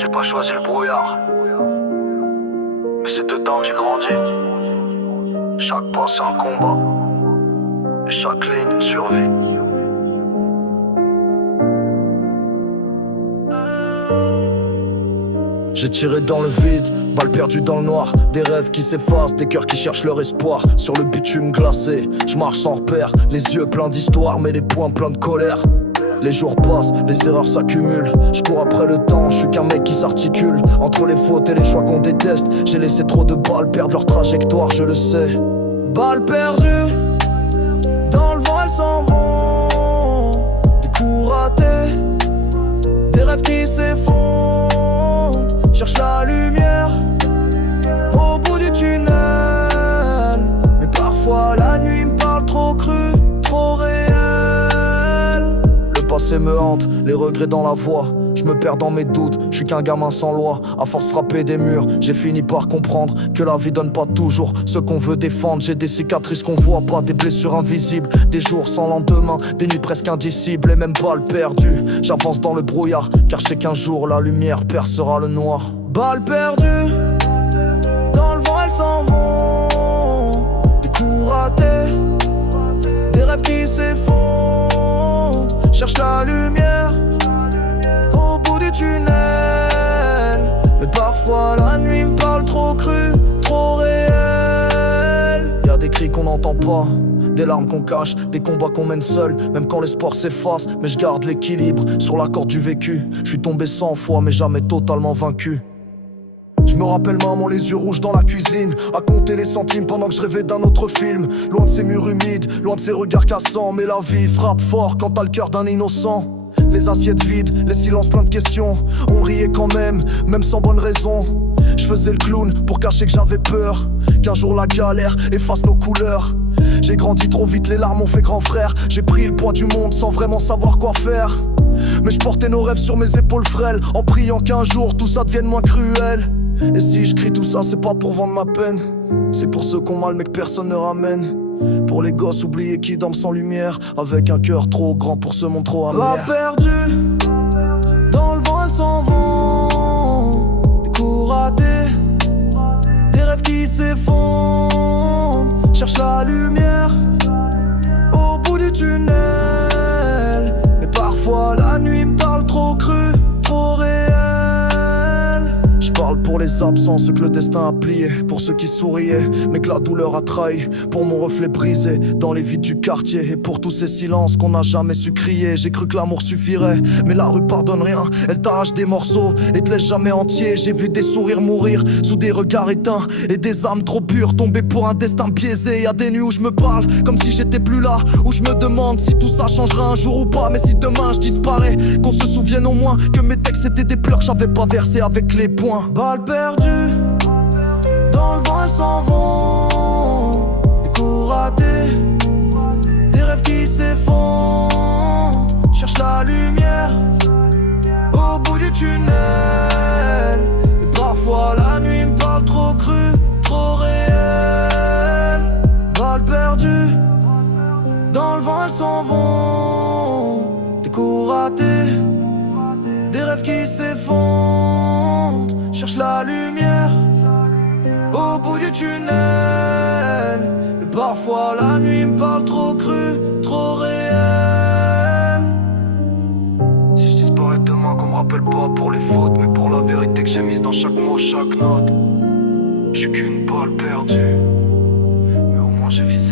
J'ai pas choisi le brouillard, mais c'est dedans que j'ai grandi. Chaque pas c'est un combat, et chaque ligne une survie. J'ai tiré dans le vide, balle perdue dans le noir. Des rêves qui s'effacent, des cœurs qui cherchent leur espoir. Sur le bitume glacé, je marche sans repère. Les yeux pleins d'histoire, mais les poings pleins de colère. Les jours passent, les erreurs s'accumulent. Je cours après le temps, je suis qu'un mec qui s'articule. Entre les fautes et les choix qu'on déteste, j'ai laissé trop de balles perdre leur trajectoire, je le sais. Balles perdues, dans le vent elles s'en vont. Des coups ratés, des rêves qui s'effondrent. Cherche la lumière au bout du tunnel, mais parfois la nuit me parle trop cru, trop réel. Le passé me hante, les regrets dans la voix. Je me perds dans mes doutes, je suis qu'un gamin sans loi. À force de frapper des murs, j'ai fini par comprendre que la vie donne pas toujours ce qu'on veut défendre. J'ai des cicatrices qu'on voit pas, des blessures invisibles, des jours sans lendemain, des nuits presque indicibles et même balles perdues. J'avance dans le brouillard, car je sais qu'un jour la lumière percera le noir. Balles perdues, dans le vent elles s'en vont. Des coups ratés, des rêves qui s'effondrent. Cherche la lumière au bout du tunnel, mais parfois la nuit me parle trop cru, trop réel. Y'a des cris qu'on n'entend pas, des larmes qu'on cache, des combats qu'on mène seul, même quand l'espoir s'efface. Mais je garde l'équilibre sur la corde du vécu. Je suis tombé 100 fois mais jamais totalement vaincu. Je me rappelle maman les yeux rouges dans la cuisine, à compter les centimes pendant que je rêvais d'un autre film. Loin de ces murs humides, loin de ces regards cassants, mais la vie frappe fort quand t'as le cœur d'un innocent. Les assiettes vides, les silences pleins de questions. On riait quand même sans bonne raison. Je faisais le clown pour cacher que j'avais peur qu'un jour la galère efface nos couleurs. J'ai grandi trop vite, les larmes ont fait grand frère. J'ai pris le poids du monde sans vraiment savoir quoi faire. Mais je portais nos rêves sur mes épaules frêles, en priant qu'un jour tout ça devienne moins cruel. Et si je crie tout ça, c'est pas pour vendre ma peine, c'est pour ceux qu'on mal mais que personne ne ramène. Pour les gosses oubliés qui dorment sans lumière, avec un cœur trop grand pour ce monde trop amer. La perdue, dans le vent elles s'en vont. Des coups ratés, des rêves qui s'effondrent. Cherche la lumière au bout du tunnel, mais parfois la nuit me parle trop cru, trop réel. Je parle pour les absents, ceux que le destin a plié, pour ceux qui souriaient, mais que la douleur a trahi, pour mon reflet brisé dans les vides du quartier, et pour tous ces silences qu'on n'a jamais su crier. J'ai cru que l'amour suffirait, mais la rue pardonne rien, elle t'arrache des morceaux et te laisse jamais entier. J'ai vu des sourires mourir sous des regards éteints, et des âmes trop pures tomber pour un destin biaisé. Y'a des nuits où je me parle comme si j'étais plus là, où je me demande si tout ça changera un jour ou pas. Mais si demain je disparais, qu'on se souvienne au moins que mes textes étaient des pleurs que j'avais pas versés avec les poings. Balles perdues, dans le vent elles s'en vont. Des coups ratés, des rêves qui s'effondrent. Cherche la lumière au bout du tunnel, et parfois la nuit me parle trop cru, trop réel. Balles perdues, dans le vent elles s'en vont. Des coups ratés, des rêves qui s'effondrent. Cherche la lumière au bout du tunnel, et parfois la nuit me parle trop cru, trop réel. Si je disparais demain, qu'on me rappelle pas pour les fautes, mais pour la vérité que j'ai mise dans chaque mot, chaque note. Je suis qu'une balle perdue, mais au moins j'ai visé.